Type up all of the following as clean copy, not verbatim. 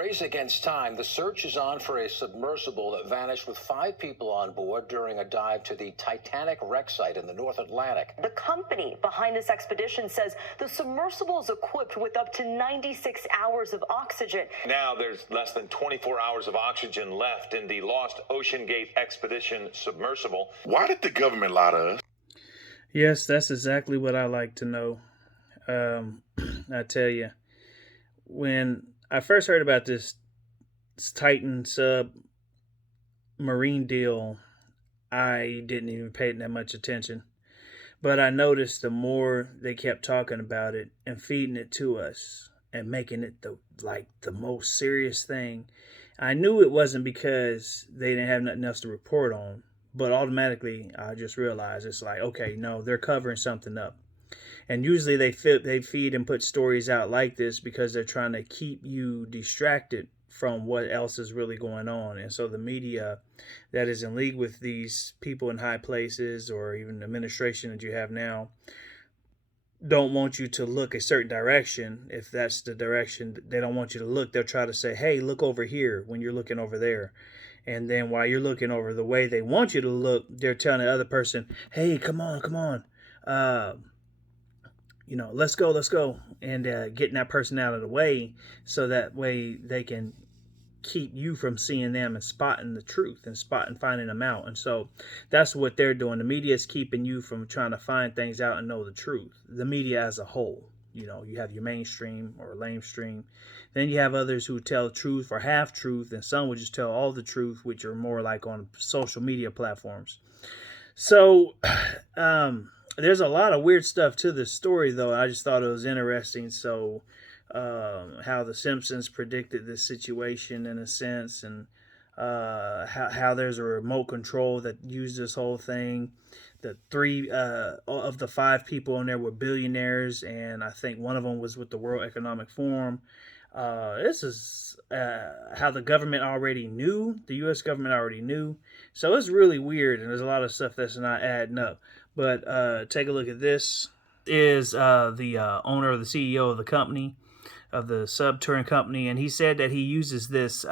race against time, the search is on for a submersible that vanished with 5 people on board during a dive to the Titanic wreck site in the North Atlantic. The company behind this expedition says the submersible is equipped with up to 96 hours of oxygen. Now there's less than 24 hours of oxygen left in the lost Ocean Gate expedition submersible. Why did the government lie to us? Yes, that's exactly what I like to know. I tell you, when I first heard about this Titan submarine deal, I didn't even pay that much attention. But I noticed the more they kept talking about it and feeding it to us and making it the most serious thing, I knew it wasn't because they didn't have nothing else to report on. But automatically, I just realized it's like, okay, no, they're covering something up. And usually they feed and put stories out like this because they're trying to keep you distracted from what else is really going on. And so the media that is in league with these people in high places or even the administration that you have now don't want you to look a certain direction. If that's the direction they don't want you to look, they'll try to say, hey, look over here when you're looking over there. And then while you're looking over the way they want you to look, they're telling the other person, hey, come on. Let's go. And getting that person out of the way so that way they can keep you from seeing them and spotting the truth and finding them out. And so that's what they're doing. The media is keeping you from trying to find things out and know the truth. The media as a whole. You have your mainstream or lamestream. Then you have others who tell the truth or half truth, and some would just tell all the truth, which are more like on social media platforms. So there's a lot of weird stuff to this story, though. I just thought it was interesting. So how the Simpsons predicted this situation in a sense, and how there's a remote control that used this whole thing. The 3 of the 5 people in there were billionaires, and I think one of them was with the World Economic Forum. This is how the government already knew. The U.S. government already knew. So it's really weird, and there's a lot of stuff that's not adding up. But take a look at this. Is the owner or the CEO of the company, of the sub-touring company, and he said that he uses this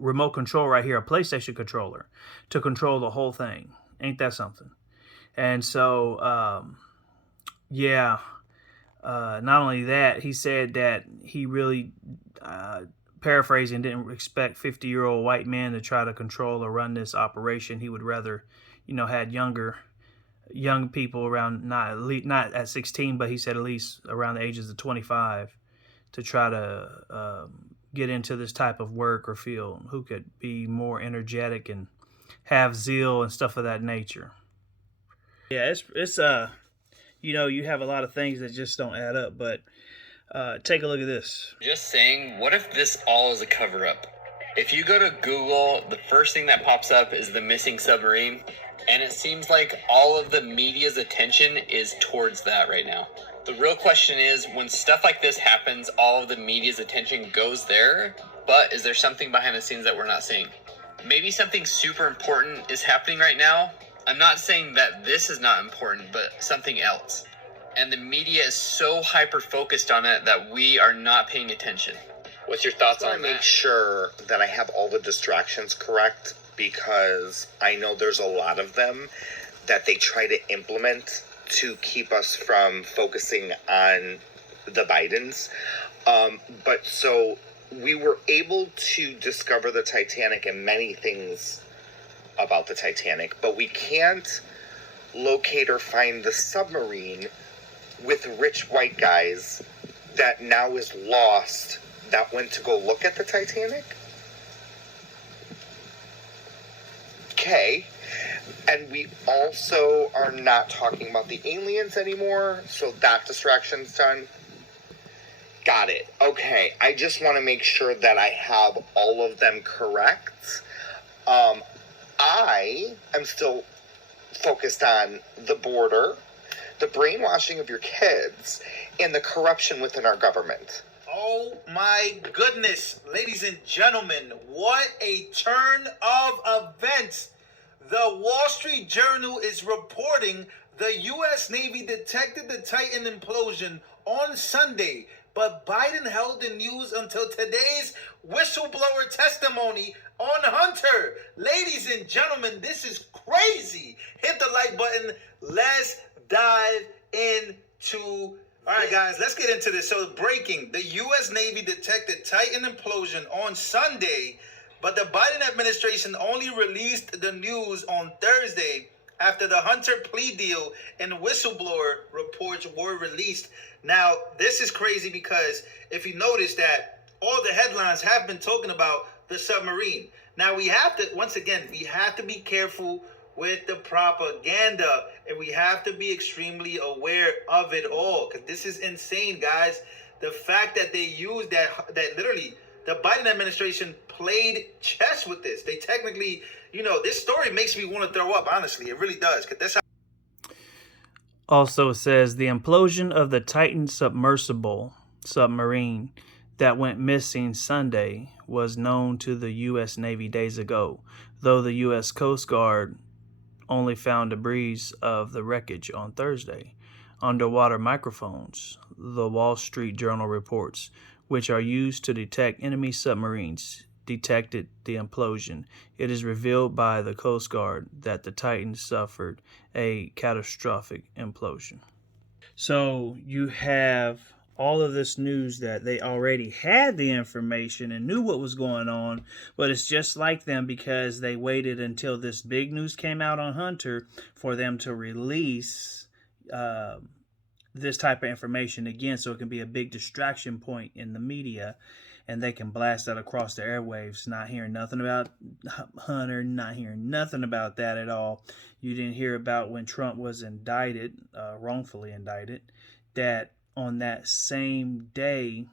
remote control right here, a PlayStation controller, to control the whole thing. Ain't that something? And so, not only that, he said that he really, paraphrasing, didn't expect 50-year-old white men to try to control or run this operation. He would rather, had young people around, not at 16, but he said at least around the ages of 25 to try to get into this type of work or field, who could be more energetic and have zeal and stuff of that nature. Yeah, it's you have a lot of things that just don't add up, but take a look at this. Just saying, what if this all is a cover-up? If you go to Google, the first thing that pops up is the missing submarine, and it seems like all of the media's attention is towards that right now. The real question is, when stuff like this happens, all of the media's attention goes there, but is there something behind the scenes that we're not seeing? Maybe something super important is happening right now. I'm not saying that this is not important, but something else. And the media is so hyper-focused on it that we are not paying attention. What's your thoughts on that? I make sure that I have all the distractions correct, because I know there's a lot of them that they try to implement to keep us from focusing on the Bidens. But so we were able to discover the Titanic and many things about the Titanic, but we can't locate or find the submarine with rich white guys that now is lost that went to go look at the Titanic. Okay. And we also are not talking about the aliens anymore, so that distraction's done. Got it. Okay, I just want to make sure that I have all of them correct. I am still focused on the border, the brainwashing of your kids, and the corruption within our government. Oh my goodness, ladies and gentlemen, what a turn of events. The Wall Street Journal is reporting the U.S. Navy detected the Titan implosion on Sunday, but Biden held the news until today's whistleblower testimony on Hunter. Ladies and gentlemen, this is crazy. Hit the like button. Let's dive into. All right, guys, let's get into this. So, breaking: the U.S. Navy detected Titan implosion on Sunday, but the Biden administration only released the news on Thursday after the Hunter plea deal and whistleblower reports were released. Now, this is crazy because if you notice that all the headlines have been talking about the submarine. Now, we have to, once again, we have to be careful with the propaganda, and we have to be extremely aware of it all, because this is insane, guys. The fact that they used that literally the Biden administration played chess with this. They technically, this story makes me want to throw up, honestly. It really does, because that's how. Also, it says the implosion of the Titan submarine that went missing Sunday was known to the U.S. Navy days ago, though the U.S. Coast Guard only found debris of the wreckage on Thursday. Underwater microphones, the Wall Street Journal reports, which are used to detect enemy submarines, detected the implosion. It is revealed by the Coast Guard that the Titan suffered a catastrophic implosion. So you have all of this news that they already had the information and knew what was going on, but it's just like them because they waited until this big news came out on Hunter for them to release this type of information again, so it can be a big distraction point in the media, and they can blast that across the airwaves, not hearing nothing about Hunter, not hearing nothing about that at all. You didn't hear about when Trump was indicted, wrongfully indicted, that on that same day,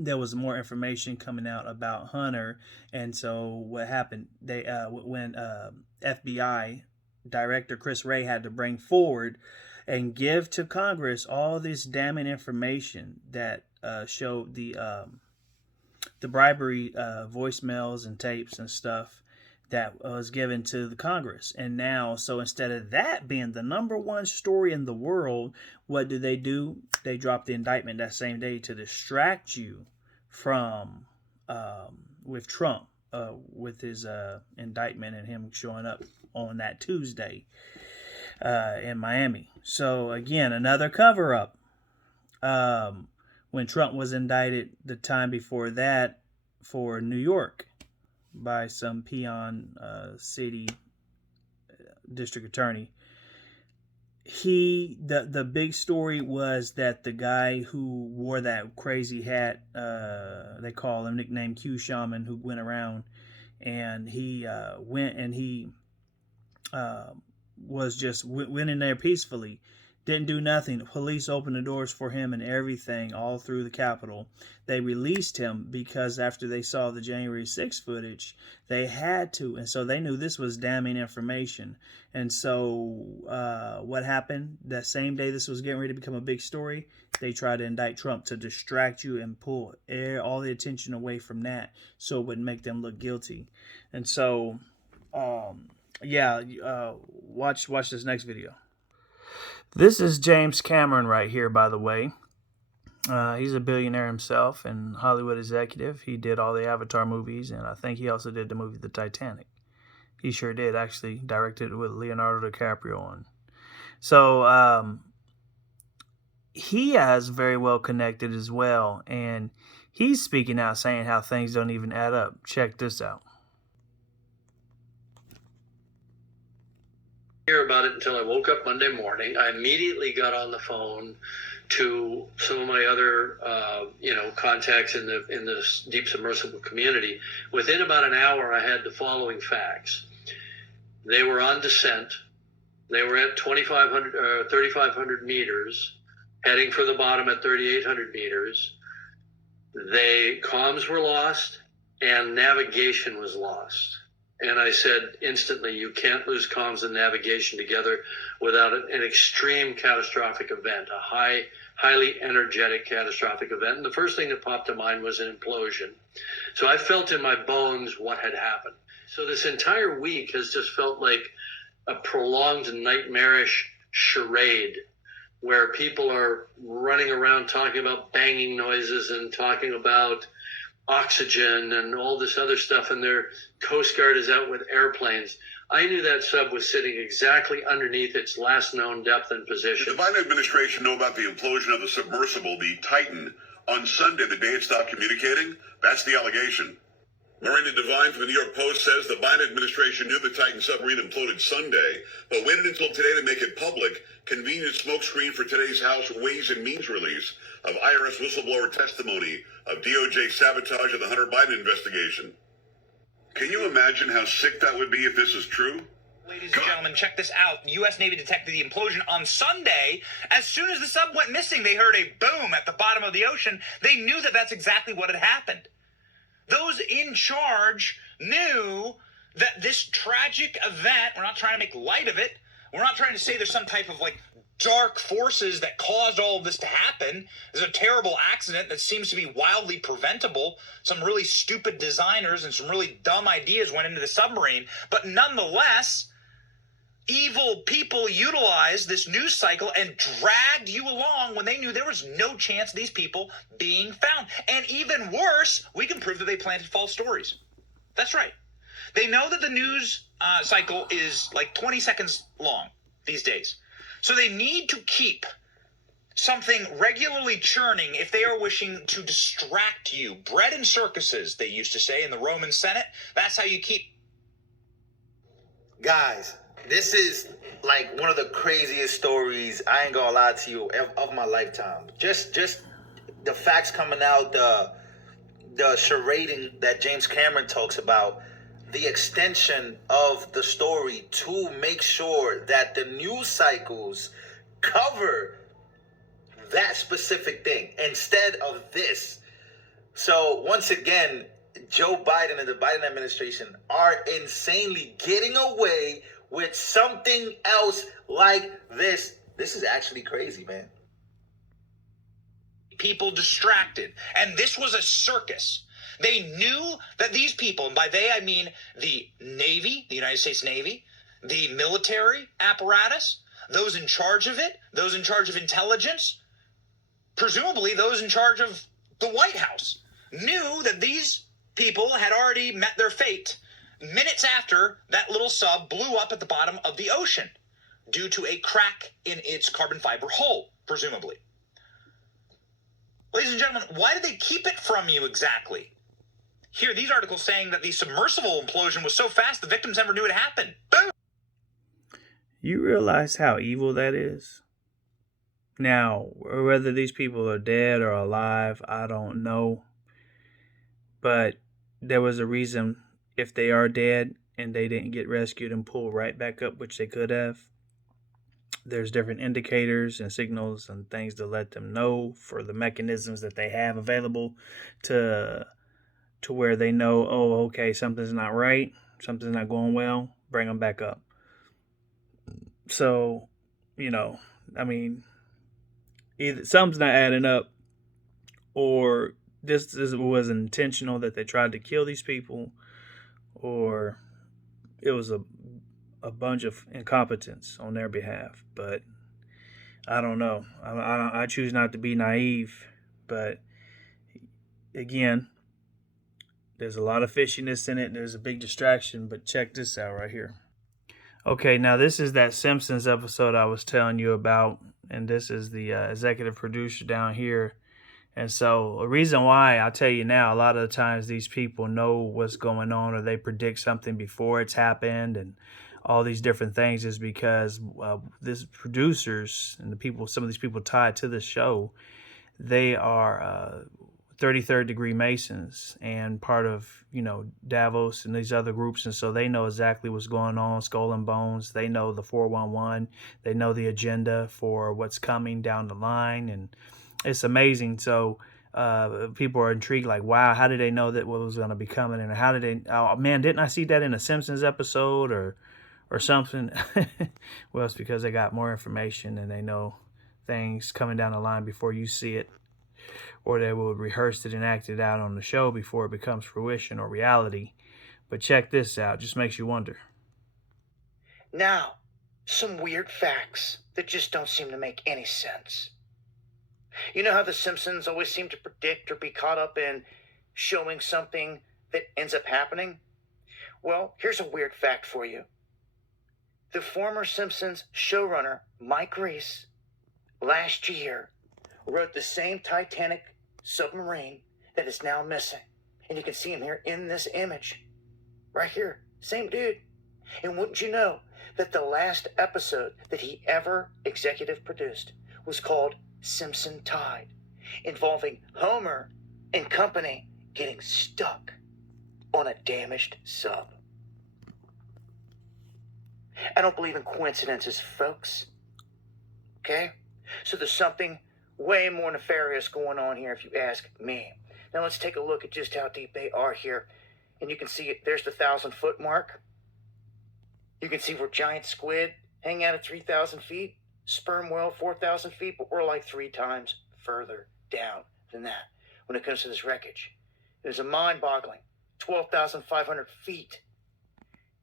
there was more information coming out about Hunter. And so what happened, they when FBI Director Chris Wray had to bring forward and give to Congress all this damning information that showed the bribery voicemails and tapes and stuff that was given to the Congress. And now, so instead of that being the number one story in the world, what do? They drop the indictment that same day to distract you from with Trump, with his indictment and him showing up on that Tuesday in Miami. So again, another cover up. When Trump was indicted the time before that for New York by some peon city district attorney, the big story was that the guy who wore that crazy hat, they call him nicknamed Q Shaman, who went around and he went in there peacefully, didn't do nothing. Police opened the doors for him and everything all through the Capitol. They released him because after they saw the January 6th footage, they had to. And so they knew this was damning information. And so what happened? That same day this was getting ready to become a big story, they tried to indict Trump to distract you and pull all the attention away from that so it wouldn't make them look guilty. And so, watch this next video. This is James Cameron right here, by the way. He's a billionaire himself and Hollywood executive. He did all the Avatar movies, and I think he also did the movie The Titanic. He sure did, actually. Directed with Leonardo DiCaprio on. So he is very well connected as well, and he's speaking out saying how things don't even add up. Check this out. Hear about it until I woke up Monday morning. I immediately got on the phone to some of my other, contacts in the deep submersible community. Within about an hour, I had the following facts. They were on descent. They were at 3,500 meters, heading for the bottom at 3,800 meters. Comms were lost and navigation was lost. And I said instantly, you can't lose comms and navigation together without an extreme catastrophic event, a highly energetic catastrophic event. And the first thing that popped to mind was an implosion. So I felt in my bones what had happened. So this entire week has just felt like a prolonged nightmarish charade where people are running around talking about banging noises and talking about oxygen and all this other stuff, and their Coast Guard is out with airplanes. I knew that sub was sitting exactly underneath its last known depth and position. Did the Biden administration know about the implosion of the submersible, the Titan, on Sunday, the day it stopped communicating? That's the allegation. Miranda Devine from the New York Post says the Biden administration knew the Titan submarine imploded Sunday, but waited until today to make it public. Convenient smokescreen for today's House Ways and Means release of IRS whistleblower testimony of DOJ sabotage of the Hunter Biden investigation. Can you imagine how sick that would be if this is true? Ladies and gentlemen, check this out. The U.S. Navy detected the implosion on Sunday. As soon as the sub went missing, they heard a boom at the bottom of the ocean. They knew that that's exactly what had happened. Those in charge knew that this tragic event, we're not trying to make light of it. We're not trying to say there's some type of like dark forces that caused all of this to happen. There's a terrible accident that seems to be wildly preventable. Some really stupid designers and some really dumb ideas went into the submarine. But nonetheless, evil people utilized this news cycle and dragged you along when they knew there was no chance of these people being found. And even worse, we can prove that they planted false stories. That's right. They know that the news cycle is like 20 seconds long these days. So they need to keep something regularly churning if they are wishing to distract you. Bread and circuses, they used to say in the Roman Senate. That's how you keep... Guys, this is like one of the craziest stories, I ain't gonna lie to you, of my lifetime. Just the facts coming out, the charading that James Cameron talks about, the extension of the story to make sure that the news cycles cover that specific thing instead of this. So once again, Joe Biden and the Biden administration are insanely getting away with something else like this. This is actually crazy, man. People distracted. And this was a circus. They knew that these people, and by they I mean the Navy, the United States Navy, the military apparatus, those in charge of it, those in charge of intelligence, presumably those in charge of the White House, knew that these people had already met their fate minutes after that little sub blew up at the bottom of the ocean due to a crack in its carbon fiber hull, presumably. Ladies and gentlemen, why did they keep it from you exactly? Here, these articles saying that the submersible implosion was so fast the victims never knew it happened. Boom! You realize how evil that is? Now, whether these people are dead or alive, I don't know. But there was a reason if they are dead and they didn't get rescued and pulled right back up, which they could have. There's different indicators and signals and things to let them know for the mechanisms that they have available to where they know, oh, okay, something's not right, something's not going well, bring them back up. So, I mean, either something's not adding up, or this was intentional that they tried to kill these people, or it was a bunch of incompetence on their behalf. But I don't know. I choose not to be naive, but again, there's a lot of fishiness in it. There's a big distraction, but check this out right here. Okay, now this is that Simpsons episode I was telling you about, and this is the executive producer down here. And so the reason why, I'll tell you now, a lot of the times these people know what's going on, or they predict something before it's happened, and all these different things is because these producers and the people, some of these people tied to the show, they are 33rd degree Masons and part of, Davos and these other groups. And so they know exactly what's going on, Skull and Bones. They know the 411. They know the agenda for what's coming down the line. And it's amazing. So people are intrigued, like, wow, how did they know that what was going to be coming? And how did they, oh man, didn't I see that in a Simpsons episode or something? Well, it's because they got more information and they know things coming down the line before you see it. Or they will rehearse it and act it out on the show before it becomes fruition or reality. But check this out, just makes you wonder. Now, some weird facts that just don't seem to make any sense. You know how The Simpsons always seem to predict or be caught up in showing something that ends up happening? Well, here's a weird fact for you. The former Simpsons showrunner, Mike Reiss, last year wrote the same Titanic submarine that is now missing. And you can see him here in this image. Right here. Same dude. And wouldn't you know that the last episode that he ever executive produced was called Simpson Tide, involving Homer and company getting stuck on a damaged sub. I don't believe in coincidences, folks. Okay? So there's something way more nefarious going on here, if you ask me. Now let's take a look at just how deep they are here. And you can see it. There's the 1,000-foot mark. You can see where giant squid hang out at 3,000 feet. Sperm whale, 4,000 feet, but we're like 3 times further down than that when it comes to this wreckage. It is a mind-boggling 12,500 feet.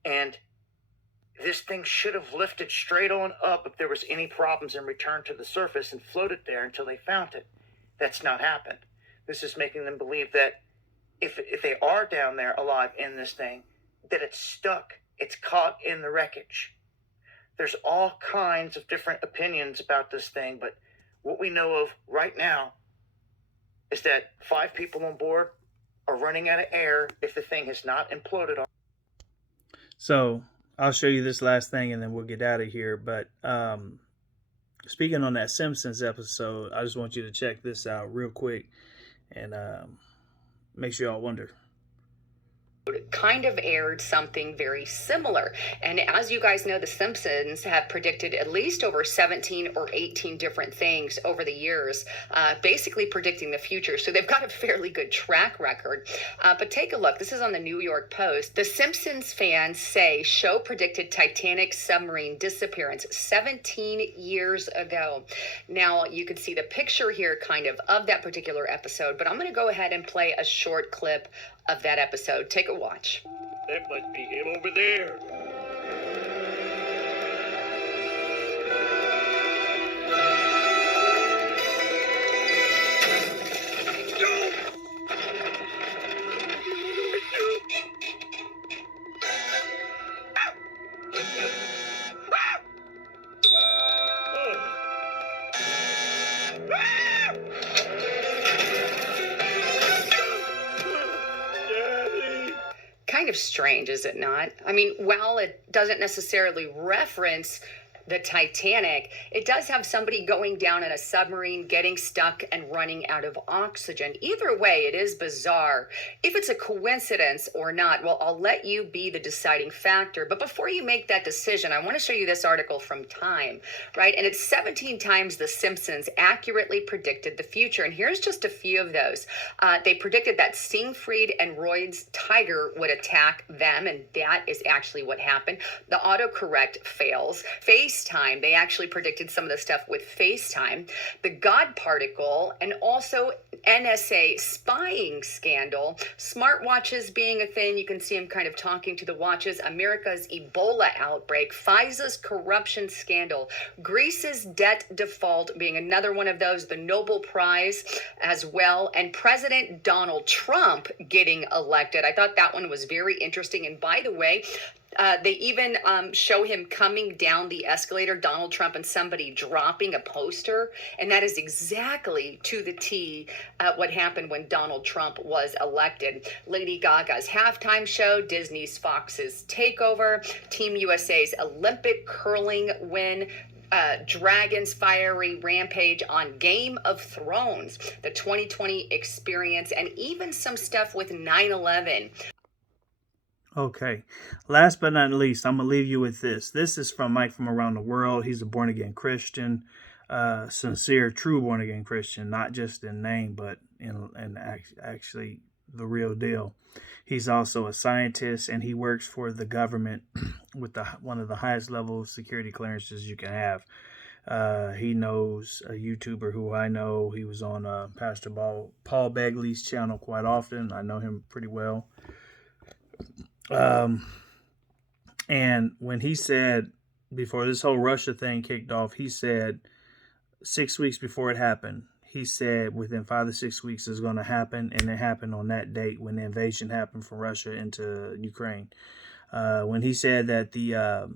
And this thing should have lifted straight on up if there was any problems and returned to the surface and floated there until they found it. That's not happened. This is making them believe that if they are down there alive in this thing, that it's stuck. It's caught in the wreckage. There's all kinds of different opinions about this thing, but what we know of right now is that 5 people on board are running out of air if the thing has not imploded. So I'll show you this last thing and then we'll get out of here. But speaking on that Simpsons episode, I just want you to check this out real quick and make sure y'all wonder. Kind of aired something very similar. And as you guys know, The Simpsons have predicted at least over 17 or 18 different things over the years, basically predicting the future. So they've got a fairly good track record. But take a look. This is on the New York Post. The Simpsons fans say show predicted Titanic submarine disappearance 17 years ago. Now, you can see the picture here kind of that particular episode, but I'm going to go ahead and play a short clip of that episode. Take a watch. That must be him over there. Kind of strange, is it not? I mean, while it doesn't necessarily reference the Titanic, it does have somebody going down in a submarine, getting stuck and running out of oxygen. Either way, it is bizarre. If it's a coincidence or not, well, I'll let you be the deciding factor. But before you make that decision, I want to show you this article from Time, right? And it's 17 times The Simpsons accurately predicted the future. And here's just a few of those. They predicted that Siegfried and Roy's tiger would attack them, and that is actually what happened. The autocorrect fails. FaceTime, they actually predicted some of the stuff with FaceTime. The God particle, and also NSA spying scandal. Smartwatches being a thing. You can see him kind of talking to the watches. America's Ebola outbreak. FISA's corruption scandal. Greece's debt default being another one of those. The Nobel Prize as well. And President Donald Trump getting elected. I thought that one was very interesting. And by the way, they even show him coming down the escalator, Donald Trump and somebody dropping a poster. And that is exactly to the T what happened when Donald Trump was elected. Lady Gaga's halftime show, Disney's Fox's takeover, Team USA's Olympic curling win, Dragon's fiery rampage on Game of Thrones, the 2020 experience, and even some stuff with 9/11. Okay, last but not least, I'm going to leave you with this. This is from Mike from around the world. He's a born-again Christian, sincere, true born-again Christian, not just in name, but in actually the real deal. He's also a scientist, and he works for the government with one of the highest level of security clearances you can have. He knows a YouTuber who I know. He was on Pastor Paul Begley's channel quite often. I know him pretty well. And when he said before this whole Russia thing kicked off, he said 6 weeks before it happened, he said within 5 to 6 weeks it's going to happen, and it happened on that date when the invasion happened from Russia into Ukraine. When he said that the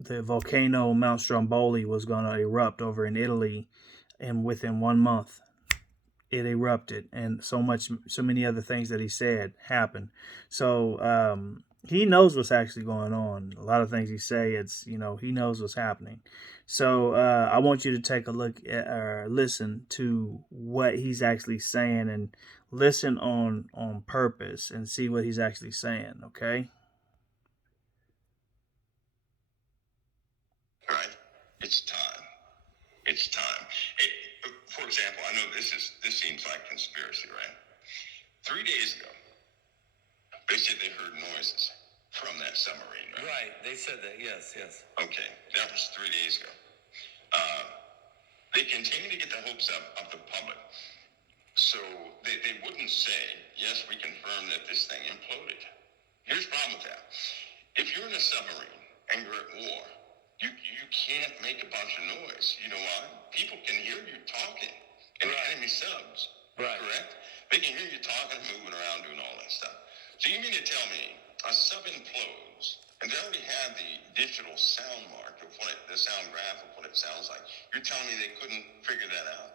volcano Mount Stromboli was going to erupt over in Italy, and within 1 month it erupted, and so many other things that he said happened. So he knows what's actually going on. A lot of things he say, it's, he knows what's happening. So I want you to take a look at, or listen to what he's actually saying, and listen on purpose and see what he's actually saying. Okay. Right. It's time. It's time. For example, I know this seems like conspiracy, right? 3 days ago, they said they heard noises from that submarine, right? Right. They said that. Yes. Okay. That was 3 days ago. They continue to get the hopes up of the public. So they wouldn't say, yes, we confirm that this thing imploded. Here's the problem with that. If you're in a submarine and you're at war, you can't make a bunch of noise. You know why? People can hear you talking in enemy subs. Right. Correct? They can hear you talking, moving around, doing all that stuff. So you mean to tell me a sub implodes, and they already had the digital sound mark of the sound graph of what it sounds like. You're telling me they couldn't figure that out?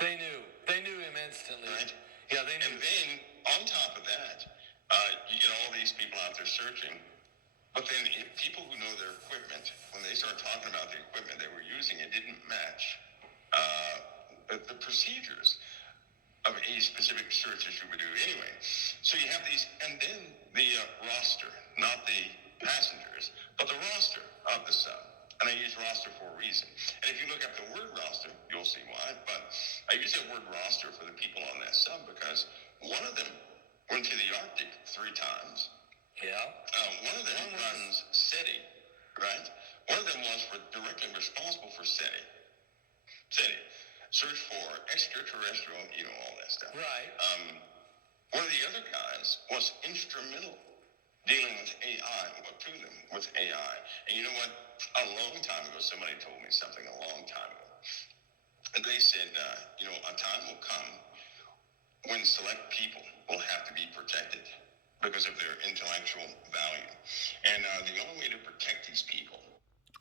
They knew. They knew him instantly. Right? Yeah, they knew. And then, on top of that, you get all these people out there searching. But then people who know their equipment, when they start talking about the equipment they were using, it didn't match the procedures of a specific search as you would do anyway. So you have these, and then the roster, not the passengers, but the roster of the sub. And I use roster for a reason. And if you look up the word roster, you'll see why. But I use that word roster for the people on that sub because one of them went to the Arctic 3 times. Yeah. One of them runs SETI, right? One of them was directly responsible for SETI. Search for extraterrestrial, all that stuff. Right. One of the other guys was instrumental dealing with AI, with AI. And you know what? A long time ago, somebody told me something a long time ago. And they said, a time will come when select people will have to be protected because of their intellectual value. And the only way to protect these people.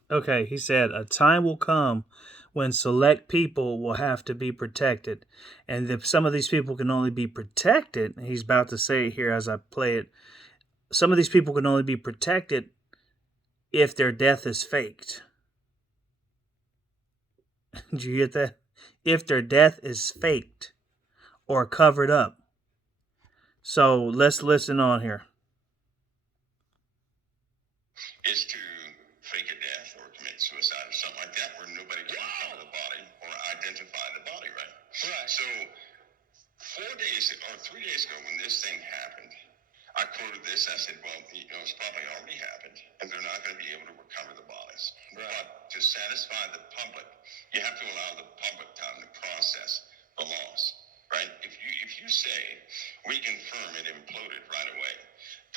Okay, he said, a time will come when select people will have to be protected. And if some of these people can only be protected, he's about to say it here as I play it, some of these people can only be protected if their death is faked. Did you get that? If their death is faked or covered up. So let's listen on here. Is to fake a death or commit suicide or something like that where nobody can recover the body or identify the body, right? Right. So 3 days ago when this thing happened, I quoted this. I said, well, it's probably already happened, and they're not going to be able to recover the bodies. Right. But to satisfy the public, you have to allow the public time to process the loss, right? If you say we confirm it imploded right away,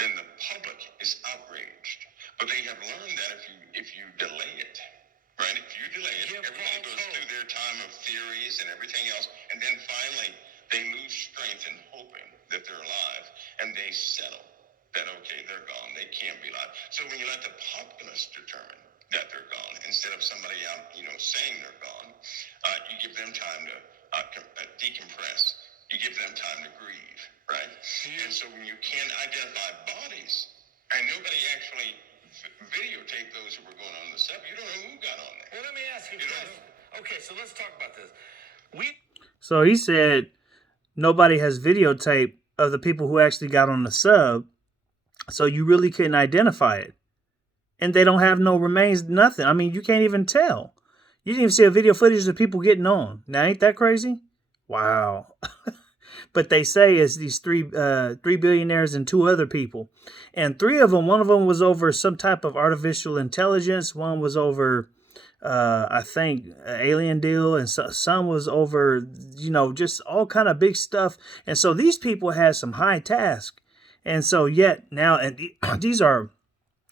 then the public is outraged. But they have learned that if you delay it, right? If you delay it, everybody goes through their time of theories and everything else, and then finally they lose strength in hoping that they're alive, and they settle that, okay, they're gone. They can't be alive. So when you let the populace determine that they're gone, instead of somebody out, saying they're gone, you give them time to decompress. You give them time to grieve, right? And so when you can't identify bodies, and nobody actually videotaped those who were going on the sub, you don't know who got on there. Well, let me ask you a question. Okay, so let's talk about this. So he said nobody has videotape of the people who actually got on the sub, so you really couldn't identify it. And they don't have no remains, nothing. I mean, you can't even tell. You didn't even see a video footage of people getting on. Now, ain't that crazy? Wow. But they say it's these three billionaires and 2 other people. And 3 of them, one of them was over some type of artificial intelligence. One was over, I think, an alien deal. And some was over, just all kind of big stuff. And so these people had some high tasks. And so yet now, and these are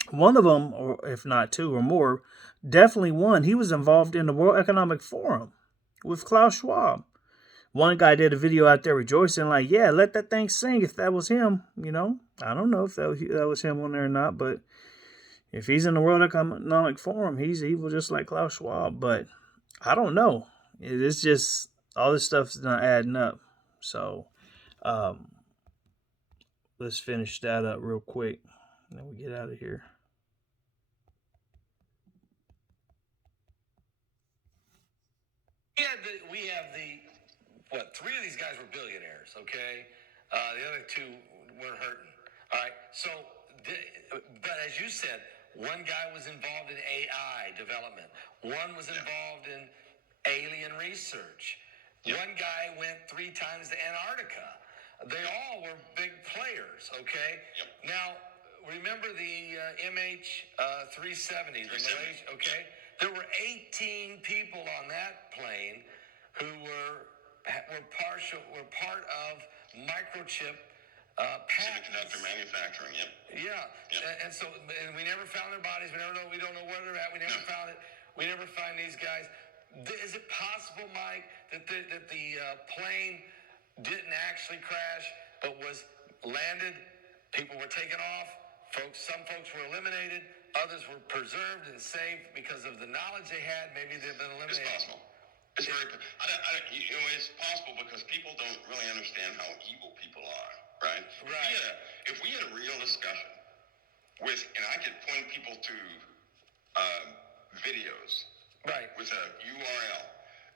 One of them, or if not two or more, definitely one. He was involved in the World Economic Forum with Klaus Schwab. One guy did a video out there rejoicing, like, yeah, let that thing sing if that was him, you know. I don't know if that was him on there or not, but if he's in the World Economic Forum, he's evil just like Klaus Schwab. But I don't know. It's just, all this stuff's not adding up. So let's finish that up real quick, and then we get out of here. We have three of these guys were billionaires, okay? The other two weren't hurting. All right, so, but as you said, one guy was involved in AI development. One was involved in alien research. One guy went 3 times to Antarctica. They all were big players, okay? Now, remember the MH370, the Malaysia, okay? There were 18 people on that plane who were part of microchip semiconductor manufacturing. And so we never found their bodies. We don't know where they're at. We never found it. We never find these guys. Is it possible, Mike, that the plane didn't actually crash, but was landed? People were taken off. Some folks were eliminated. Others were preserved and saved because of the knowledge they had. Maybe they've been eliminated. It's possible. It's it's possible because people don't really understand how evil people are, right? If we had a real discussion and I could point people to videos, with a URL,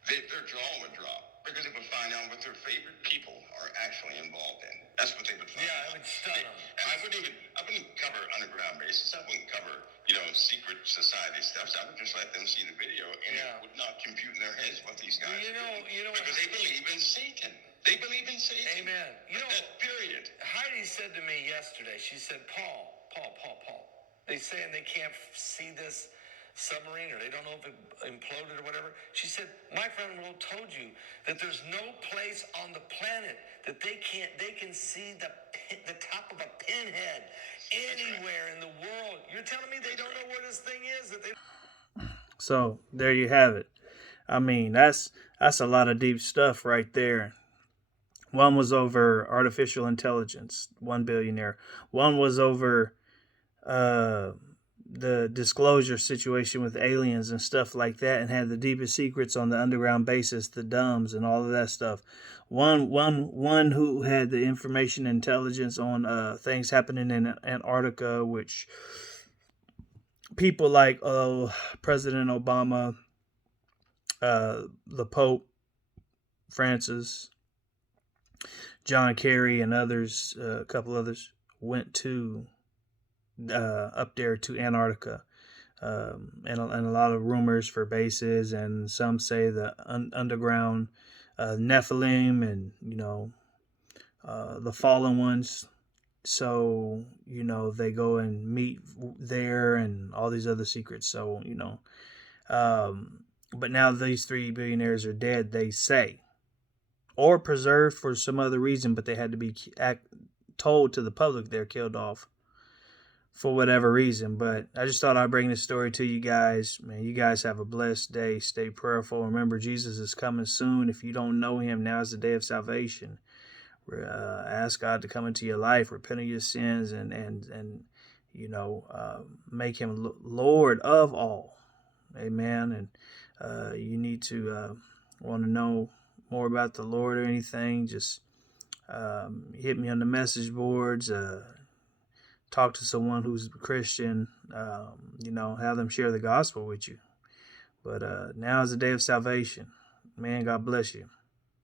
their jaw would drop because they would find out what their favorite people are actually involved in. That's what they would find out. It would stun them. And I wouldn't cover underground bases. I wouldn't cover, secret society stuff. So I would just let them see the video, and it would not compute in their heads what these guys are doing. Because they believe in Satan. They believe in Satan. Amen. Period. Heidi said to me yesterday, she said, Paul, they saying they can't see this submarine, or they don't know if it imploded or whatever. She said, my friend Will told you that there's no place on the planet that they can see the top of a pinhead anywhere in the world. You're telling me they don't know where this thing is? So there you have it. I mean, that's a lot of deep stuff right there. One was over artificial intelligence, one billionaire. One was over the disclosure situation with aliens and stuff like that, and had the deepest secrets on the underground bases, the dumbs and all of that stuff. One who had the information intelligence on things happening in Antarctica, which people like President Obama, the Pope Francis, John Kerry, and others, a couple others, went to up there to Antarctica, and a lot of rumors for bases, and some say the underground Nephilim, and the fallen ones. So they go and meet there, and all these other secrets. So but now these 3 billionaires are dead, they say, or preserved for some other reason, but they had to be told to the public they're killed off for whatever reason. But I just thought I'd bring this story to you guys. Man, you guys have a blessed day. Stay prayerful. Remember, Jesus is coming soon. If you don't know him, now is the day of salvation. Ask God to come into your life, repent of your sins, and make him Lord of all. Amen. And you need to want to know more about the Lord or anything, just hit me on the message boards. Talk to someone who's a Christian, have them share the gospel with you. But now is the day of salvation. Man, God bless you.